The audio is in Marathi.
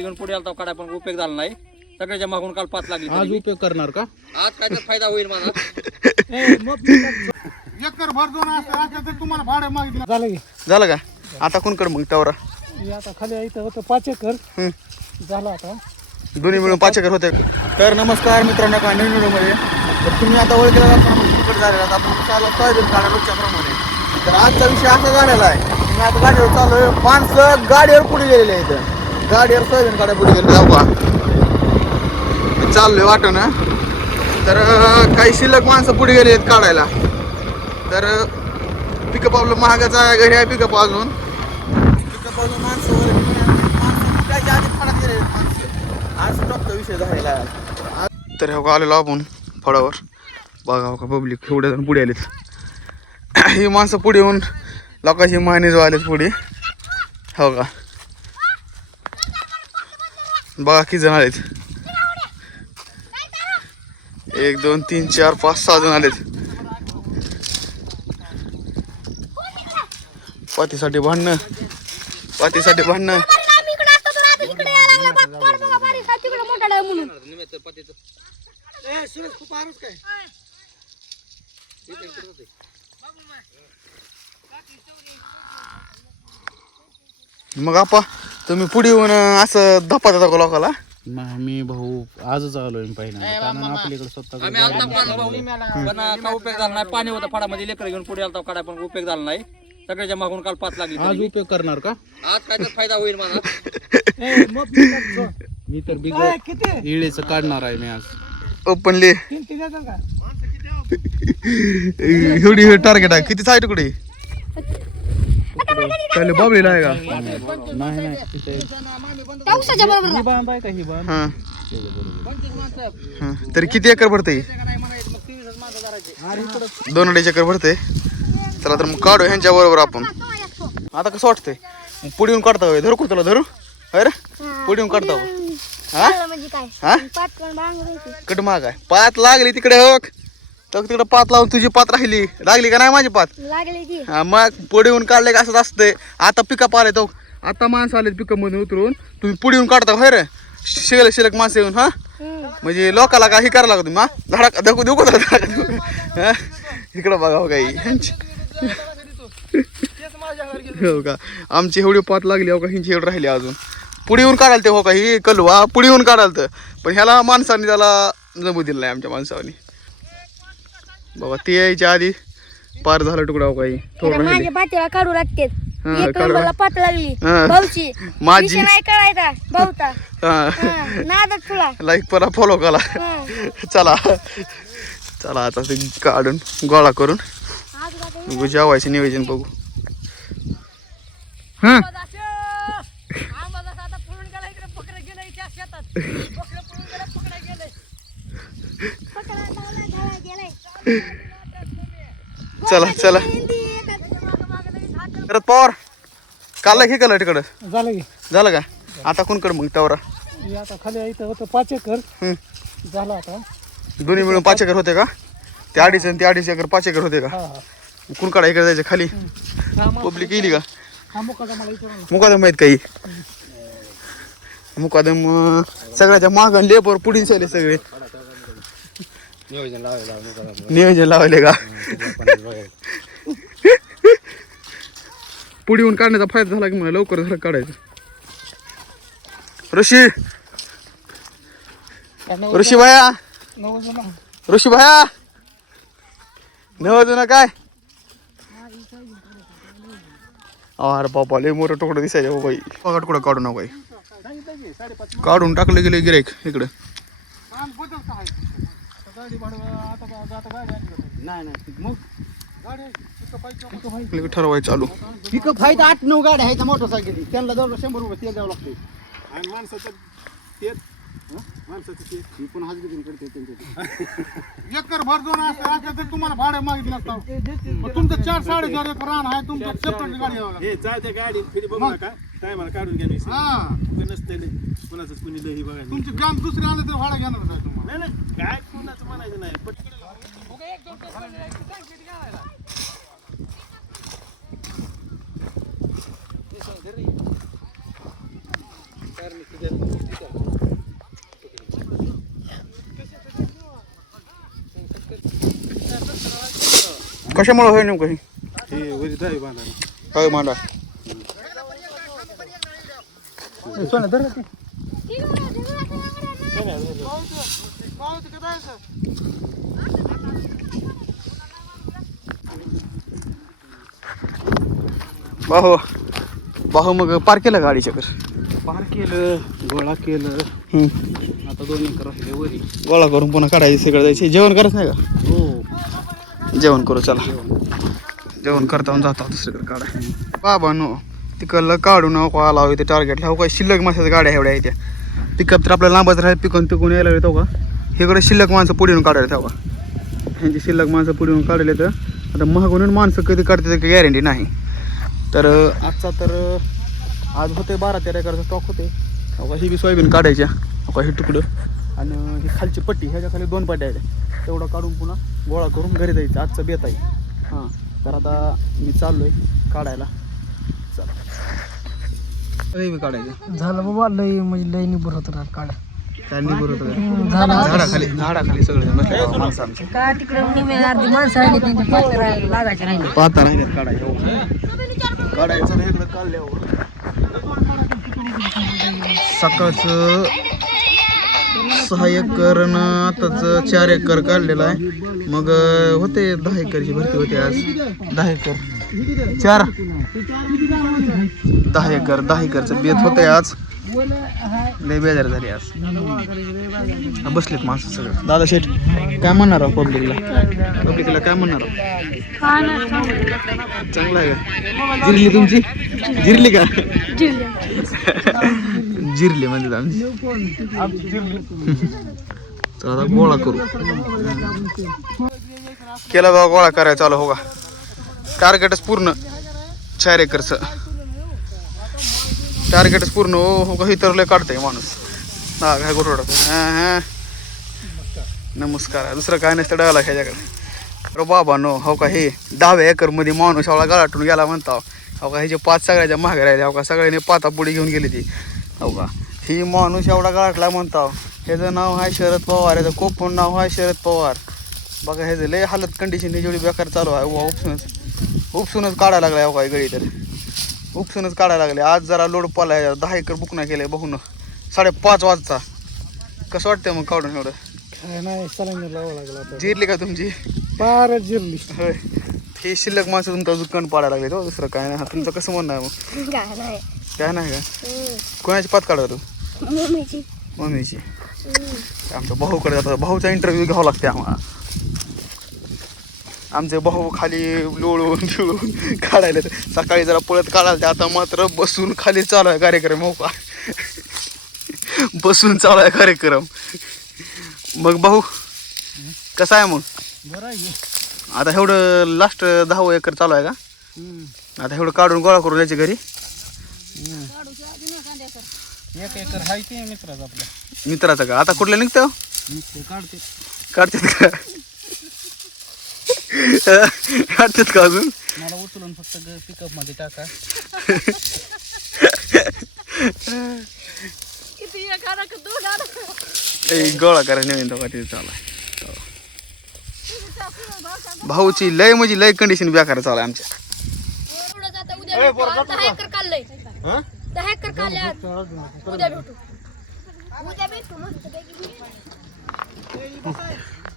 घेऊन पुढे आलता काढा पण उपयोग झाला नाही. सगळ्याच्या मागून काल पाच लागली आज उपयोग करणार का? आज काय तर फायदा होईल मला. एकर भर दोन असं असलं तर तुम्हाला भाडं मागितलं. झालं की? झालं का? आता कोण कर मग त्यावर हे आता खाली इथं होतं पाच एकर. हम्म. झालं आता. दोन्ही मिळून पाच एकर होते. तर नमस्कार मित्रांनो का नवीन व्हिडिओमध्ये. तर तुम्ही आता ओळखीला जाताना तिकट झालेला आता आपण चालू सोयाबीन काढा रोजच्या क्रमामध्ये तर आजचा विषय असा झालेला आहे. मी आता गाडीवर चालू आहे माणसं गाडीवर पुढे गेलेले आहेत. इथं गाडीवर सोयाबीन काढा पुढे गेले जाऊ का मी चाललोय वाटून. तर काही शिल्लक माणसं पुढे गेले आहेत काढायला. तर पिकअप आपलं महागाचं आहे घरी आहे पिकअप अजून. पिकअप अजून माणसं वर गेली माणसं आधी फळात गेले माणसं. आज टॉपचा विषय झालेला आज- तर हो का आलेलो आपण फळावर. बघा हो का पब्लिक एवढे जण पुढे आलेत. ही माणसं पुढे येऊन लोकांची मायनेज आलेत पुढे. हो का बघा किती जण आलेत. एक दोन तीन चार पाच सहा जण आलेत. पातीसाठी भांडणं. पातीसाठी भांडणं. मग आपा. तुम्ही पुढे येऊन असं धपा देता का लोकाला? मी भाऊ आजच आलोय पहिल्यांदा. कारण आपल्याकडे स्वतः आम्ही आलता पण भाऊ. पण उपयोग झाला नाही? पाणी होतं फळामध्ये लेकर घेऊन पुढे आलता काढा पण उपयोग झाला नाही. सगळ्याच्या मागून काल पाच लागली आज उपयोग करणार का? आज काय तर फायदा होईल मला. मी तर बिग इळेचं काढणार आहे मी आज. ओपनली. एवढी हे टार्गेट आहे. किती साईड कुठे? चालेल बाबळीला आहे का? नाही पावसाच्या बरोबर ही आहे का ही. हा. हा. तरी किती एकर भरते दोन अडीच एकर भरते चला तर मग काढू ह्यांच्या बरोबर आपण. आता कसं वाटतंय? मग पुढे येऊन काढता होय. धरू का तुला धरू? अरे पुढे येऊन काढता होय. हा? म्हणजे काय? हा? द्यायची. कट माग आहे. पात लागली तिकडे हो तर तिकडे पात लावून तुझी पात राहिली. लागली का नाही माझी पात? लागले की. हा, मग पुढे येऊन काढले का असंच असतंय आता पिकअप आले तो. आता माणसं आले पिकअपमध्ये उतरून. तुम्ही पुढे येऊन काढता होय रे? शिकले शिलक माणसं येऊन हा? हम्म. म्हणजे लोकाला का हे करायला लागतो तुम्ही हा? धडा धकू देऊ का देऊ हा? इकडं बघा हो काही. ह्यांची हो का? आमची एवढी पात लागली हो का? ह्यांची एवढी राहिली अजून. पुढे येऊन काढाल ते हो का? ही कलवा पुढे येऊन काढाल तर पण ह्याला माणसाने त्याला जमू दिलं नाही आमच्या माणसाने. बाबा ते यायच्या आधी पार झाला तुकडा काही. थोडं पातीला काढू लागते. हा, एक काढू. नंबरला पात लागली. हा. भाऊची. माझी. विषय नाही करायचा भाऊता हा. हा, नादात तुला. लाईक परा फॉलो करा. हा. चला. चला आता ते काढून गोळा करून आज बघू जेवायचं नियोजन बघू. हा? चला चला. परत पवार काल हे कलर तिकडं? झालं की. झालं का? आता कोण कर मग त्यावर हे आता खाली इथं होतं पाच एकर. हम्म. झालं आता. दोन्ही मिळून पाच एकर होते का? ते अडीच आणि ते अडीच एकर पाच एकर होते का? हा हा. कोण काढा इकडे जायचं? खाली? हा, मग पब्लिक येईल का? हा मुकाचा मला विचारला मुकादम आहेत काही? मुकादम अं, सगळ्याच्या माग लेबर पुढील सगळे. नियोजन लावले का? पुढे येऊन काढण्याचा फायदा झाला की मला लवकर झालं काढायचं. ऋषी! ऋषी भाया ऋषी भाया नवजून काय? अरे बाबा लय मोठं तुकडं दिसायचं हो बाई. बघा तुकडं काढू नका बाई. काढून टाकलं गेले गिरेक इकडं. नाही नाही मग? लगेच ठरवायचं चालू. पिकअप आहे तर आठ नऊ गाड्या आहेत मोटरसायकल. त्यांना जवळ शंभर रुपये तेल द्यावं लागते आणि माणसाचं तेच माणसाचं तेच मी पण करते त्यांच्या एकर भर दोन असं असलं तर तुम्हाला भाडं मागितलं असतं. मग तुमचं चार साडे चार एकर रान आहे तुमचं सेपरेट गाडी. हे गाडी. फिरी बघू नका. टायमाला काढून घ्या नाही हा. नसते कोणाचं कुणी लही बघा. नाही तुमची गॅंग दुसरी आले तर भाडं घेणारच आहे तुम्हाला. नाही. काय कोणाचं म्हणायचं नाही पटकन कशामुळे होय नेमकं काय मांडा बाहो बाहो मग पार केलं गाडीच्या कर पार केलं गोळा केलं. आता दोन एकर राहिले वरी. गोळा करून पुन्हा काढायची सगळं जायचे जेवण करत नाही का? जेवण करू चला. जेवण करता जातो दुसरीकडे काढा. बाबा नो. तिकडलं काढून नको आला होते टार्गेट ह्या काय शिल्लक माणसाच्या गाड्या एवढ्या आहेत त्या. पिकअप तर आपल्याला लांबच राहील पिकून पिकून यायला येतो का? इकडे शिल्लक माणसं पुढे काढायला येतो का ह्यांची शिल्लक माणसं पुढे येऊन काढले तर आता महागून माणसं कधी काढते काही गॅरंटी नाही. तर आजचा तर आज होते बारा तेरा एकरचा स्टॉक होते. अहो, ही बी सोयाबीन काढायच्या अहो, हे तुकडं. आणि ही खालची पट्टी ह्याच्या खाली दोन पट्ट्या आहेत. तेवढं काढून पुन्हा गोळा करून घरी जायचं आजचं बेत आहे. हां. तर आता मी चाललोय काढायला. चला. बी काढायचं. झालं बाबा लय म्हणजे लय निबर होत राहत काढा. काय नाही बरं होतं झाडाखाली झाडाखाली सगळे तिकडे माणसं राहिली त्यांच्या लागायचे राहिले. पाहता राहिल्यात काढायचं. काढायचं नाही इकडं काढल्यावर. सकाळचं सहा एकर न आताच चार एकर काढलेला आहे. मग होते दहा एकरची भरती होते आज. दहा एकर. चार. दहा एकर दहा एकरचं बेत होते आज. लय बेजार झाली आज. हा, बसलेत माणसं सगळं. दादा शेठ काय म्हणणार आहो पब्लिकला पब्लिकला काय म्हणणार आहो? चांगला आहे का? जिरली तुमची? जिरली का? जिरले म्हणजे आमची चला आता गोळा करू. केला बाबा गोळा करायला चालू हो का? टार्गेटच पूर्ण. चार एकरचं. टार्गेटच पूर्ण हो हो का? तर लय काढतंय माणूस. हा काय गोड हा नमस्कार. दुसरं काय नसतं डायला ह्याच्याकडे. अरे बाबा नो हो का? हे दहाव्या एकरमध्ये माणूस आवळा गाळाटून गेला म्हणता. हो का? हे जे पाच सगळ्याच्या मागे राहिले हो का? सगळ्यांनी पाता पुढे घेऊन गेली ती. हो का? ही माणूस एवढा गाठला म्हणता. ह्याचं नाव आहे शरद पवार. याचं कोपण नाव आहे शरद पवार. बघा ह्याचं लय हालत कंडिशन ही जेवढी बेकार चालू आहे. वा उपसूनच उपसूनच काढायला लागला हो का गडी तर. उपसूनच काढायला लागले आज जरा लोड पाला आहे दहा एकर बुक नाही केलं बघून. साडेपाच वाजता. कसं वाटतंय मग काढून एवढं? काय नाही सलामी लावा लागला आता. जिरली का तुमची? पारच जिरली. होय. हे शिल्लक माणसं तुमचा दुकान पाडायला लागले तो दुसरं काय नाही. हा, तुमचं कसं म्हणणं आहे मग? काय नाही का? कोणाची पात काढा तू? मम्मीची. आमच्या भाऊकडे जातात भाऊचा इंटरव्ह्यू घ्यावा लागते आम्हाला. आमचे भाऊ खाली लोळून बिळून काढायला. सकाळी जरा पळत काढायला ते आता मात्र बसून खाली चालू आहे कार्यक्रम हो का? बसून चालू आहे कार्यक्रम. मग भाऊ कसा आहे मग? बरं आहे. आता एवढं लास्ट दहा एकर चालू आहे का? आता एवढं काढून गोळा करून जायचे घरी? एक एकर हाय की मित्राचं आपल्या मित्राचं का? आता कुठलं निघतं? ते काढते. काढतात का? काढतात का अजून? मला उचलून फक्त पिकअपमध्ये टाका. किती एखादा दूध आणा. ए, गोळा करा नवीन तिथे. भाऊची लय म्हणजे लय कंडिशन बेकार चालू आहे आमच्या. उद्या. भेटू. काढलंय दहा एकर काढले आज. उद्या भेटू उद्या भेटू मस्त.